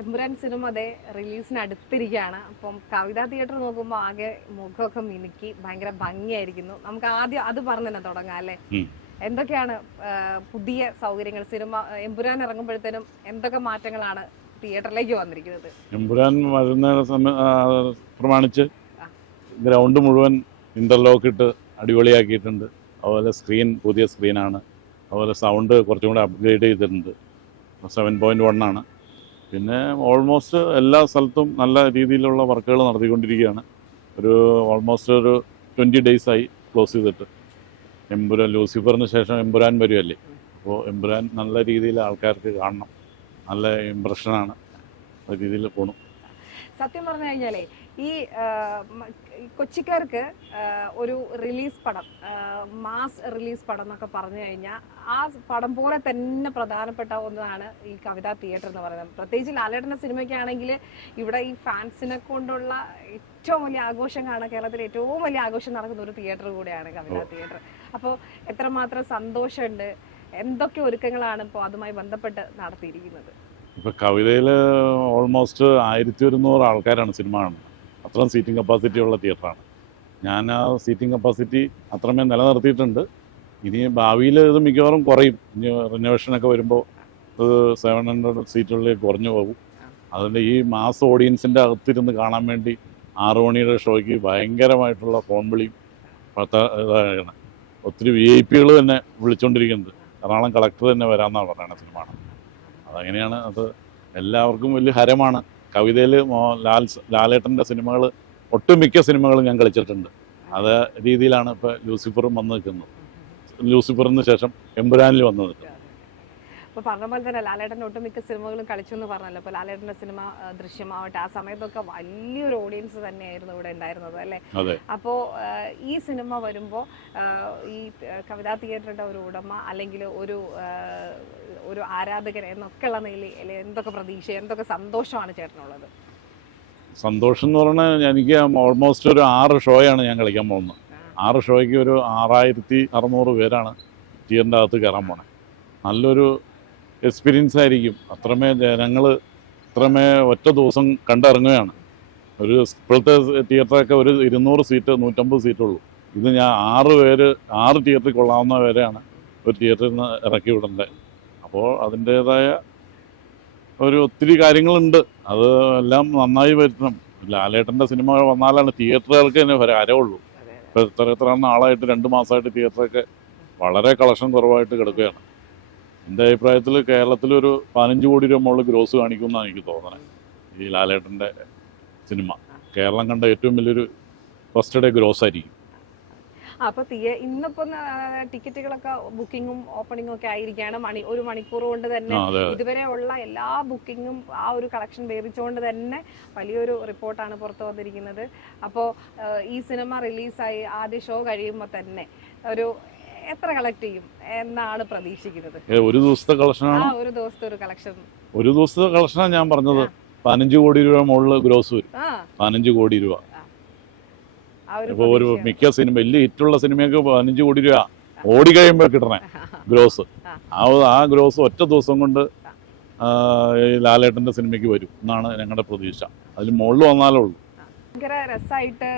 Empuraan cinema അതെ റിലീസിന് അടുത്തിരിക്കുകയാണ് അപ്പം കവിതാ തിയേറ്റർ നോക്കുമ്പോൾ ആകെ മുഖമൊക്കെ മിനുക്കി ഭയങ്കര ഭംഗിയായിരിക്കുന്നു. നമുക്ക് ആദ്യം അത് പറഞ്ഞു തന്നെ തുടങ്ങാം അല്ലേ? എന്തൊക്കെയാണ് പുതിയ സൗകര്യങ്ങൾ? സിനിമ എംബുരാൻ ഇറങ്ങുമ്പോഴത്തേനും എന്തൊക്കെ മാറ്റങ്ങളാണ് തിയേറ്ററിലേക്ക് വന്നിരിക്കുന്നത്? എംബുരാൻ വരുന്ന പ്രമാണിച്ച് ഗ്രൗണ്ട് മുഴുവൻ ഇന്റർലോക്ക് ഇട്ട് അടിപൊളിയാക്കിയിട്ടുണ്ട്. അതുപോലെ സ്ക്രീൻ പുതിയ സ്ക്രീനാണ് അതുപോലെ സൗണ്ട് കുറച്ചും കൂടെ അപ്ഗ്രേഡ് ചെയ്തിട്ടുണ്ട്. സെവൻ പോയിന്റ് വൺ ആണ്. പിന്നെ ഓൾമോസ്റ്റ് എല്ലാ സ്ഥലത്തും നല്ല രീതിയിലുള്ള വർക്കുകൾ നടത്തിക്കൊണ്ടിരിക്കുകയാണ്. ഒരു ഓൾമോസ്റ്റ് ഒരു ട്വന്റി ഡേയ്സായി ക്ലോസ് ചെയ്തിട്ട്. എമ്പുരാൻ ലൂസിഫറിന് ശേഷം എമ്പുരാൻ വരുമല്ലേ അപ്പോൾ എമ്പുരാൻ നല്ല രീതിയിൽ ആൾക്കാർക്ക് കാണണം. നല്ല ഇമ്പ്രഷനാണ് ആ രീതിയിൽ പോകണം സത്യം പറഞ്ഞു കഴിഞ്ഞാലേ ഈ കൊച്ചിക്കാർക്ക് ഒരു റിലീസ് പടം മാസ് റിലീസ് പടം എന്നൊക്കെ പറഞ്ഞു കഴിഞ്ഞാൽ ആ പടം പോലെ തന്നെ പ്രധാനപ്പെട്ട ഒന്നാണ് ഈ കവിതാ തിയേറ്റർ എന്ന് പറയുന്നത്. പ്രത്യേകിച്ച് ലാലേട്ടന്റെ സിനിമയ്ക്കാണെങ്കിൽ ഇവിടെ ഈ ഫാൻസിനെ കൊണ്ടുള്ള ഏറ്റവും വലിയ ആഘോഷം കാണാൻ കേരളത്തിൽ ഏറ്റവും വലിയ ആഘോഷം നടക്കുന്ന ഒരു തിയേറ്റർ കൂടെയാണ് കവിതാ തിയേറ്റർ. അപ്പോൾ എത്രമാത്രം സന്തോഷമുണ്ട് എന്തൊക്കെ ഒരുക്കങ്ങളാണ് ഇപ്പോൾ അതുമായി ബന്ധപ്പെട്ട് നടത്തിയിരിക്കുന്നത്? ഇപ്പോൾ കവിതയിൽ ഓൾമോസ്റ്റ് ആയിരത്തി ഒരുന്നൂറ് ആൾക്കാരാണ് സിനിമ കാണുന്നത്. അത്രയും സീറ്റിംഗ് കപ്പാസിറ്റി ഉള്ള തിയേറ്ററാണ് ഞാൻ ആ സീറ്റിംഗ് കപ്പാസിറ്റി അത്രമേൽ നിലനിർത്തിയിട്ടുണ്ട്. ഇനി ഭാവിയിൽ ഇത് മിക്കവാറും കുറയും. ഇനി റിനോവേഷനൊക്കെ വരുമ്പോൾ ഇത് സെവൻ ഹൺഡ്രഡ് സീറ്റുകളിലേക്ക് കുറഞ്ഞു പോകും. അതുകൊണ്ട് ഈ മാസ് ഓഡിയൻസിന്റെ അകത്തിരുന്ന് കാണാൻ വേണ്ടി ആറു മണിയുടെ ഷോയ്ക്ക് ഭയങ്കരമായിട്ടുള്ള ഫോൺ വിളിയും പത്ത ഇതാണ്. ഒത്തിരി വി ഐ പികൾ തന്നെ വിളിച്ചുകൊണ്ടിരിക്കുന്നത് എറണാകുളം കളക്ടർ തന്നെ വരാമെന്നാണ് പറയുന്നത് സിനിമ അതങ്ങനെയാണ്. അത് എല്ലാവർക്കും വലിയ ഹരമാണ്. കവിതയിൽ ലാൽ ലാലേട്ടന്റെ സിനിമകൾ ഒട്ടുമിക്ക സിനിമകളും ഞാൻ കളിച്ചിട്ടുണ്ട്. അത് രീതിയിലാണ് ഇപ്പോൾ ലൂസിഫറും വന്നു നിൽക്കുന്നത്. ലൂസിഫറിന് ശേഷം എമ്പുരാനിൽ വന്നു നിൽക്കുന്നത്. ഇപ്പൊ പറഞ്ഞ പോലെ തന്നെ ലാലേട്ടൻ ഒട്ടുമിക്ക സിനിമകളും കളിച്ചു എന്ന് പറഞ്ഞല്ലോ. അപ്പൊ ലാലേട്ടന്റെ സിനിമ ദൃശ്യമാവട്ടെ ആ സമയത്തൊക്കെ വലിയൊരു ഓഡിയൻസ് തന്നെയായിരുന്നു ഇവിടെ ഉണ്ടായിരുന്നത് അല്ലേ? അപ്പോൾ അപ്പോ ഈ സിനിമ വരുമ്പോ ഈ കവിതാ തിയേറ്ററിന്റെ ഒരു ഉടമ അല്ലെങ്കിൽ ഒരു ഒരു ആരാധകൻ എന്നൊക്കെയുള്ള നിലയിൽ എന്തൊക്കെ പ്രതീക്ഷ എന്തൊക്കെ സന്തോഷമാണ് ചേട്ടനുള്ളത്? സന്തോഷം എന്ന് പറഞ്ഞാൽ എനിക്ക് ഓൾമോസ്റ്റ് ഒരു ആറ് ഷോയാണ് ഞാൻ കളിക്കാൻ പോകുന്നത്. ആറ് ഷോയ്ക്ക് ഒരു ആറായിരത്തി അറുന്നൂറ് പേരാണ് തിയേറ്ററിന്റെ അകത്ത് കയറാൻ പോണേ. നല്ലൊരു എക്സ്പീരിയൻസ് ആയിരിക്കും. അത്രമേ ജനങ്ങൾ അത്രമേ ഒറ്റ ദിവസം കണ്ടിറങ്ങുകയാണ്. ഒരു ഇപ്പോഴത്തെ തിയേറ്ററൊക്കെ ഒരു ഇരുന്നൂറ് സീറ്റ് നൂറ്റമ്പത് സീറ്റുള്ളൂ ഇത് ഞാൻ ആറ് പേര് ആറ് തിയേറ്ററിൽ കൊള്ളാവുന്ന പേരെയാണ് ഒരു തിയേറ്ററിൽ നിന്ന് ഇറക്കി വിടേണ്ടത്. അപ്പോൾ അതിന്റേതായ ഒരു ഒത്തിരി കാര്യങ്ങളുണ്ട്. അത് എല്ലാം നന്നായി വരുത്തണം. ലാലേട്ടന്റെ സിനിമ വന്നാലാണ് തിയേറ്ററുകൾക്ക് തന്നെ ഒരു അരവുള്ളൂ. ഇപ്പോൾ എത്ര എത്ര നാളായിട്ട് രണ്ട് മാസമായിട്ട് തിയേറ്ററൊക്കെ വളരെ കളക്ഷൻ കുറവായിട്ട് കിടക്കുകയാണ്. എന്റെ അഭിപ്രായത്തിൽ കേരളത്തിലൊരു പതിനഞ്ച് കോടി രൂപ മുകളിൽ ഗ്രോസ് കാണിക്കുമെന്നാണ് എനിക്ക് തോന്നുന്നത് ഈ ലാലേട്ടന്റെ സിനിമ. കേരളം കണ്ട ഏറ്റവും വലിയൊരു ഫസ്റ്റ് ഡേ ഗ്രോസ് ആയിരിക്കും. അപ്പൊ തിയേ ഇന്നിപ്പം ടിക്കറ്റുകളൊക്കെ ബുക്കിങ്ങും ഓപ്പണിങ്ങും ഒക്കെ ആയിരിക്കാണ് മണി ഒരു മണിക്കൂർ കൊണ്ട് തന്നെ ഇതുവരെ ഉള്ള എല്ലാ ബുക്കിങ്ങും ആ ഒരു കളക്ഷൻ ഭേദിച്ചുകൊണ്ട് തന്നെ വലിയൊരു റിപ്പോർട്ടാണ് പുറത്തു വന്നിരിക്കുന്നത്. അപ്പോൾ ഈ സിനിമ റിലീസായി ആദ്യ ഷോ കഴിയുമ്പോൾ തന്നെ ഒരു എത്ര കളക്ട് ചെയ്യും എന്നാണ് പ്രതീക്ഷിക്കുന്നത്. ഒരു ദിവസത്തെ കളക്ഷൻ കളക്ഷനാണ് ഒരു ദിവസത്തെ ഒരു കളക്ഷൻ ഒരു ദിവസത്തെ കളക്ഷനാണ് ഞാൻ പറഞ്ഞത്. പതിനഞ്ച് കോടി രൂപ മുകളിൽ ഗ്രോസ് വരും. പതിനഞ്ച് കോടി രൂപ. ഇപ്പോൾ ഒരു. മിക്ക സിനിമ വലിയ ഹിറ്റുള്ള സിനിമയൊക്കെ പതിനഞ്ച് കോടി രൂപ. ഓടി കഴിയുമ്പോൾ കിട്ടണേ ഗ്രോസ് ആ. ആ ഗ്രോസ് ഒറ്റ ദിവസം കൊണ്ട് ലാലേട്ടന്റെ ലാലേട്ടന്റെ സിനിമയ്ക്ക് വരും എന്നാണ് ഞങ്ങളുടെ പ്രതീക്ഷ. അതിൽ മുകളിൽ വന്നാലേ ഉള്ളൂ. ഭയങ്കര രസമായിട്ട്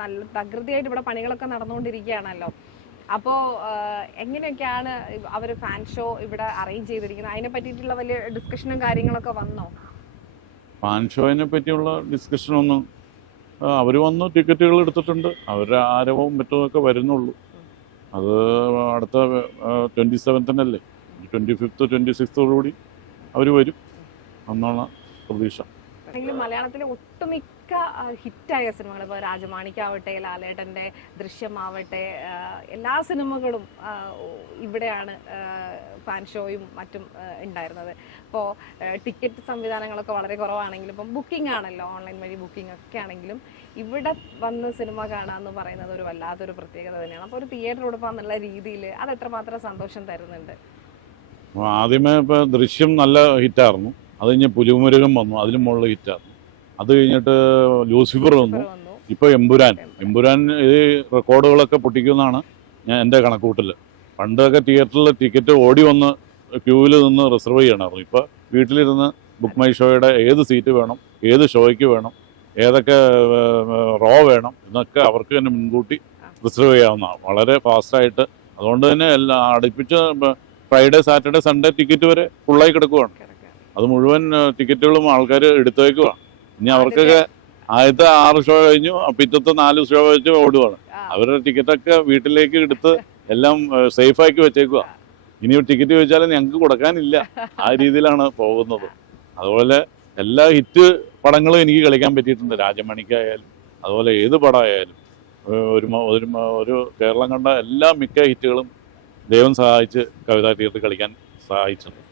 നല്ല തകൃതിയായിട്ട് ഇവിടെ പണികളൊക്കെ നടന്നുകൊണ്ടിരിക്കുകയാണല്ലോ. അപ്പോ ആ, എങ്ങനെയൊക്കെയാണ് അവർ ഫാൻ ഷോ ഇവിടെ അറേഞ്ച് ചെയ്തിരിക്കുന്നത്? അതിനെ പറ്റിയിട്ടുള്ള വലിയ ഡിസ്കഷനും കാര്യങ്ങളൊക്കെ വന്നോ? ഫാൻ ഷോയിനെ പറ്റിയുള്ള ഡിസ്കഷൻ ഒന്നും അവർ വന്നു ടിക്കറ്റുകൾ എടുത്തിട്ടുണ്ട്. അവരുടെ ആരവവും മറ്റുമൊക്കെ വരുന്നുള്ളൂ. അത് അടുത്ത ട്വന്റി സെവൻത്തിനല്ലേ ട്വന്റി ഫിഫ്ത്ത് ട്വന്റി സിക്സ്തോടുകൂടി അവർ വരും. എന്നാണ് പ്രതീക്ഷ. മലയാളത്തിലെ ഒട്ടുമിക്ക ആ, ഹിറ്റായ സിനിമകൾ ഇപ്പോൾ രാജമാണിക്കാവട്ടെ ലാലേട്ടന്റെ ദൃശ്യമാവട്ടെ എല്ലാ സിനിമകളും ഇവിടെയാണ് ഫാൻ ഷോയും മറ്റും ഉണ്ടായിരുന്നത്. ഇപ്പോൾ ടിക്കറ്റ് സംവിധാനങ്ങളൊക്കെ വളരെ കുറവാണെങ്കിലും ഇപ്പം ബുക്കിംഗ് ആണല്ലോ ഓൺലൈൻ വഴി ബുക്കിംഗ് ഒക്കെ ആണെങ്കിലും ഇവിടെ വന്ന് സിനിമ കാണാമെന്ന് പറയുന്നത് ഒരു വല്ലാത്തൊരു പ്രത്യേകത തന്നെയാണ്. അപ്പോൾ ഒരു തിയേറ്റർ എന്നുള്ള രീതിയിൽ അത് എത്രമാത്രം സന്തോഷം തരുന്നുണ്ട്? ആദ്യമേ ഇപ്പോൾ ദൃശ്യം നല്ല ഹിറ്റായിരുന്നു അത് കഴിഞ്ഞ് പുലിമുരുകം വന്നു അതിലും മുകളിൽ ഹിറ്റായിരുന്നു അത് കഴിഞ്ഞിട്ട് ലൂസിഫർ വന്നു. ഇപ്പോൾ ഇപ്പോൾ എമ്പുരാൻ. എമ്പുരാൻ ഈ റെക്കോർഡുകളൊക്കെ പൊട്ടിക്കുമെന്നാണ് ഞാൻ എന്റെ കണക്കൂട്ടിൽ പണ്ടൊക്കെ തിയേറ്ററിൽ ടിക്കറ്റ് ഓടി വന്ന് ക്യൂവിൽ നിന്ന് റിസർവ് ചെയ്യണമായിരുന്നു ഇപ്പോൾ വീട്ടിലിരുന്ന് ബുക്ക് മൈ ഷോയുടെ ഏത് സീറ്റ് വേണം ഏത് ഷോയ്ക്ക് വേണം ഏതൊക്കെ റോ വേണം എന്നൊക്കെ അവർക്ക് തന്നെ മുൻകൂട്ടി റിസർവ് ചെയ്യാവുന്നതാണ് വളരെ ഫാസ്റ്റായിട്ട്. അതുകൊണ്ട് തന്നെ എല്ലാ അടുപ്പിച്ച് ഫ്രൈഡേ സാറ്റർഡേ സൺഡേ ടിക്കറ്റ് വരെ ഫുള്ളായി കിടക്കുവാണ്. അത് മുഴുവൻ ടിക്കറ്റുകളും ആൾക്കാർ എടുത്തേക്കുവാണ് ഇനി അവർക്കൊക്കെ ആദ്യത്തെ ആറ് ഷോ കഴിഞ്ഞു പിറ്റത്തെ നാല് ഷോ വെച്ച് ഓടുവാണ്. അവരുടെ ടിക്കറ്റൊക്കെ വീട്ടിലേക്ക് എടുത്ത് എല്ലാം സേഫ് ആക്കി വെച്ചേക്കുക ഇനി ടിക്കറ്റ് ചോദിച്ചാലും ഞങ്ങൾക്ക് കൊടുക്കാനില്ല. ആ രീതിയിലാണ് പോകുന്നത്. അതുപോലെ എല്ലാ ഹിറ്റ് പടങ്ങളും എനിക്ക് കളിക്കാൻ പറ്റിയിട്ടുണ്ട്. രാജമണിക്കായാലും അതുപോലെ ഏത് പടമായാലും. ഒരു ഒരു ഒരു കേരളം കണ്ട എല്ലാ മിക്ക ഹിറ്റുകളും ദൈവം സഹായിച്ച് കവിതാ തീർത്ത് കളിക്കാൻ സഹായിച്ചിട്ടുണ്ട്.